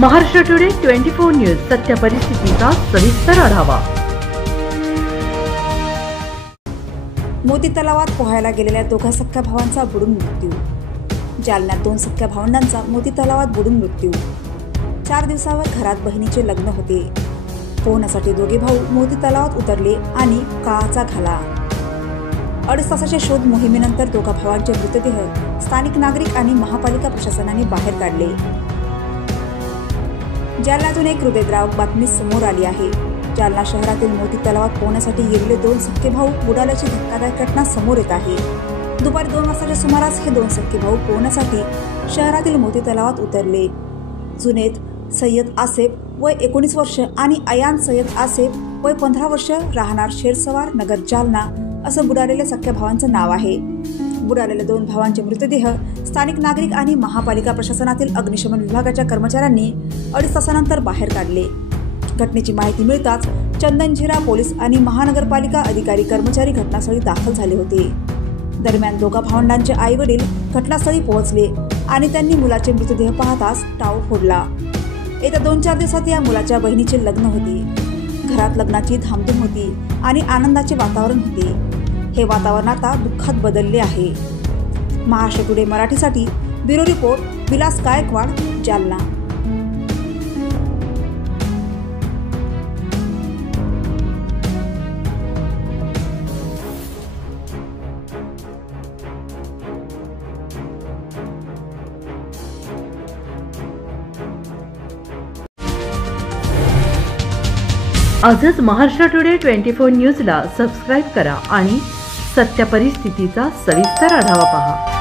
Maharashtra today 24 news सत्य परिस्थितीचा सविस्तर आढावा। मोती तलावात पोहायला गेलेल्या दोघा सख्ख्या भावांचा बुडून मृत्यू। जालन्यात 2 सख्ख्या भावंडांचा मोती तलावात बुडून मृत्यू। 4 दिवसावर घरात बहिणीचे लग्न होते। पोहण्यासाठी दोघे भाऊ मोती तलावात उतरले आणि काळाचा घाला। 2.5 तासाच्या शोध मोहिमेनंतर दोघा भावांचे मृतदेह स्थानिक नागरिक आणि महापालिका प्रशासनाने बाहेर काढले। जालन्यातून एक हृदयद्रावक बातमी समोर आली आहे। जालना शहरातील मोती तलावात पोहण्यासाठी गेलेले 2 सख्खे भाऊ बुडाल्याची धक्कादायक घटना समोर येत आहे। दुपारी 2 वाजताच्या सुमारास हे 2 सख्खे भाऊ पोहण्यासाठी शहरातील मोती तलावात उतरले। जुनेद सय्यद आसेफ वय 19 वर्ष आणि अयान सय्यद आसेफ वय 15 वर्ष राहणार शेरसवार नगर जालना असं बुडालेल्या सख्ख्या भावांचं नाव आहे। बुडालेल्या 2 भावांचे मृतदेह स्थानिक नागरिक आणि महापालिका प्रशासनातील अग्निशमन विभागाच्या कर्मचाऱ्यांनी 2.5 तासानंतर बाहेर काढले। घटनेची माहिती मिळताच चंदनझिरा पोलीस आणि महानगरपालिका अधिकारी कर्मचारी घटनास्थळी दाखल झाले होते। दरम्यान दोघा भावंडांचे आई वडील घटनास्थळी पोहोचले आणि त्यांनी मुलाचे मृतदेह पाहताच टाळू फोडला। येत्या 2-4 दिवसात या मुलाच्या बहिणीचे लग्न होते। घरात लग्नाची धामधूम होती आणि आनंदाचे वातावरण होते। हे वातावरण आता दुःखात बदलले आहे। महाराष्ट्र टुडे मराठीसाठी ब्युरो रिपोर्ट विलास गायकवाड, जालना। आजच महाराष्ट्र टुडे 24 न्यूजला सबस्क्राईब करा आणि सत्य परिस्थितीचा सविस्तर आढावा पहा।